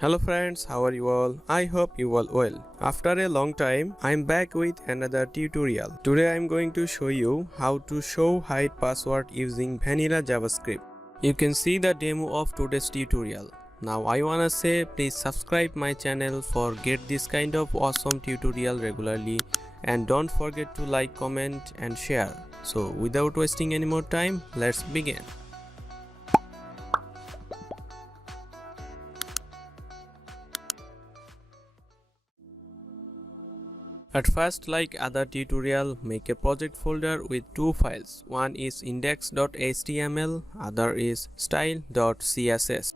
Hello friends, how are you all? I hope you all well. After a long time, I'm back with another tutorial. Today I'm going to show you how to show hide password using vanilla JavaScript. You can see the demo of today's tutorial. Now I wanna say please subscribe my channel for get this kind of awesome tutorial regularly, and don't forget to like, comment and share. So without wasting any more time, let's begin. At first, like other tutorial, make a project folder with two files. One is index.html, other is style.css.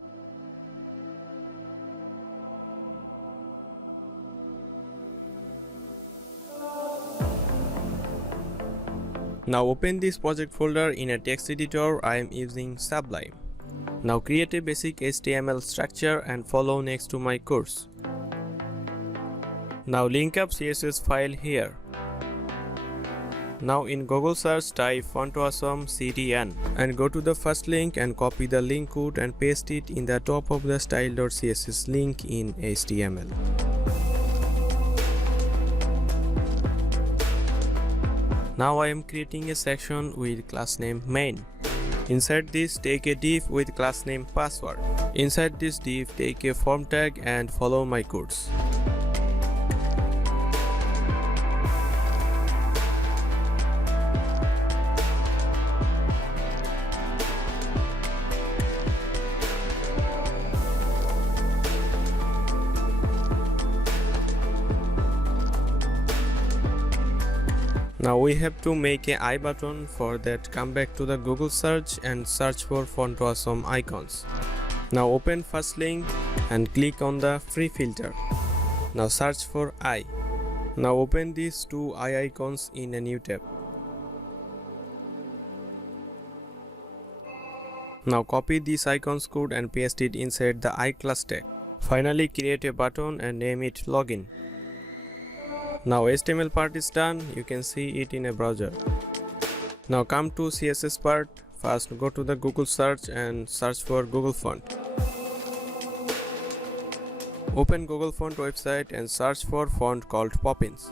Now open this project folder in a text editor. I am using Sublime. Now create a basic HTML structure and follow next to my course. Now link up CSS file here. Now in Google search type fontawesome cdn and go to the first link and copy the link code and paste it in the top of the style.css link in HTML. Now I am creating a section with class name main. Inside this, take a div with class name password. Inside this div, take a form tag and follow my codes. Now we have to make a I button. For that, come back to the Google search and search for fontawesome icons. Now open first link and click on the free filter. Now search for I. Now open these two I icons in a new tab. Now copy this icons code and paste it inside the I class tag. Finally create a button and name it login. Now HTML part is done, you can see it in a browser. Now come to CSS part. First go to the Google search and search for Google font. Open Google font website and search for font called Poppins.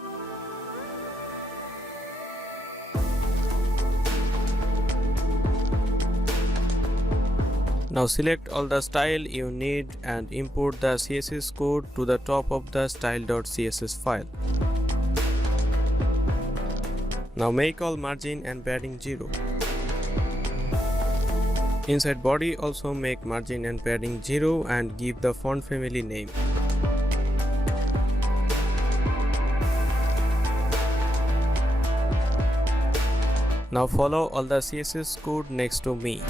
Now select all the style you need and import the CSS code to the top of the style.css file. Now make all margin and padding 0. Inside body also make margin and padding 0 and give the font family name. Now follow all the CSS code next to me.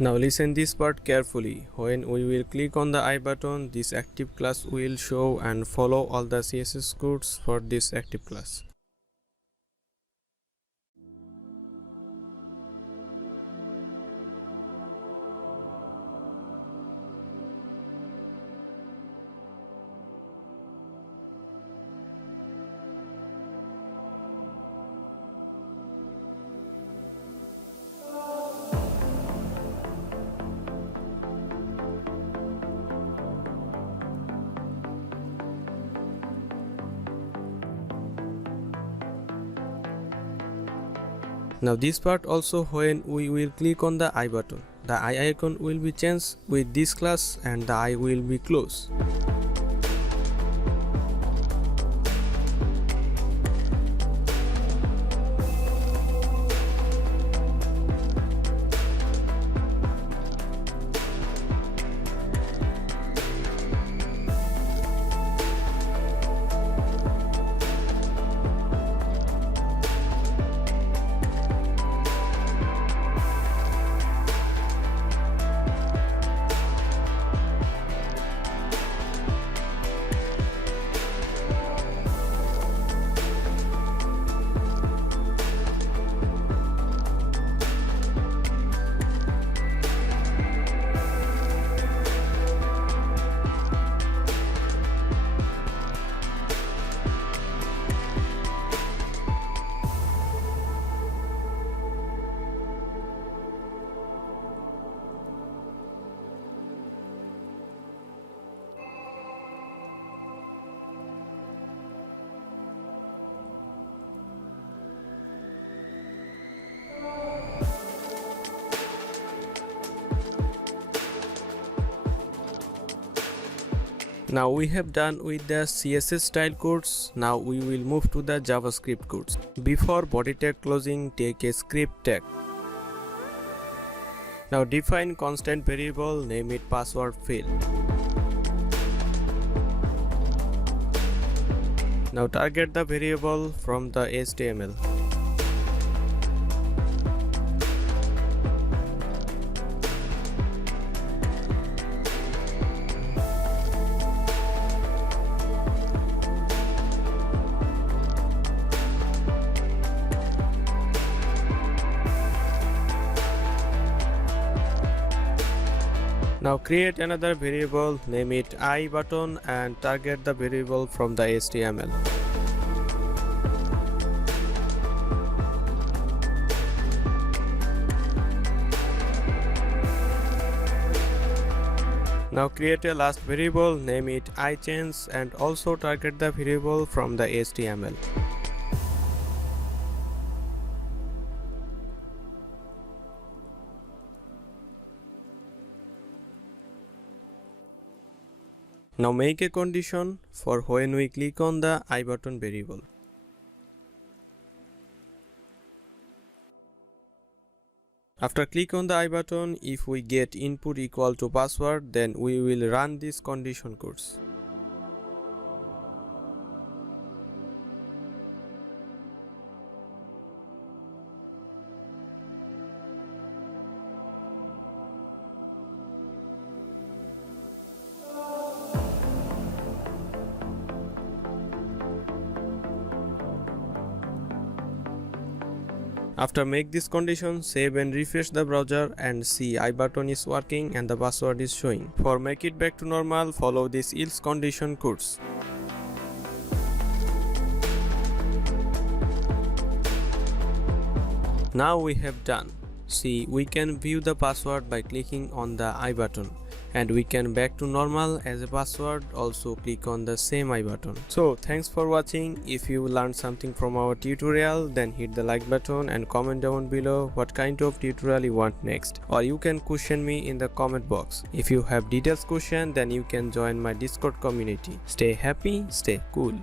Now listen this part carefully. When we will click on the I button, this active class will show and follow all the CSS codes for this active class. Now this part also, when we will click on the I button, the I icon will be changed with this class and the I will be closed. Now we have done with the CSS style codes. Now we will move to the JavaScript codes. Before body tag closing, take a script tag. Now define constant variable, name it password field. Now target the variable from the HTML. Now create another variable, name it I button and target the variable from the HTML. Now create a last variable, name it iChange and also target the variable from the HTML. Now make a condition for when we click on the I button variable. After click on the I button, if we get input equal to password, then we will run this condition codes. After make this condition, save and refresh the browser and see I button is working and the password is showing. For make it back to normal, follow this else condition codes. Now we have done. See, we can view the password by clicking on the I button, and we can back to normal as a password, also click on the same I button. So thanks for watching. If you learned something from our tutorial, then hit the like button and comment down below what kind of tutorial you want next, or you can question me in the comment box. If you have details question, then you can join my Discord community. Stay happy, stay cool.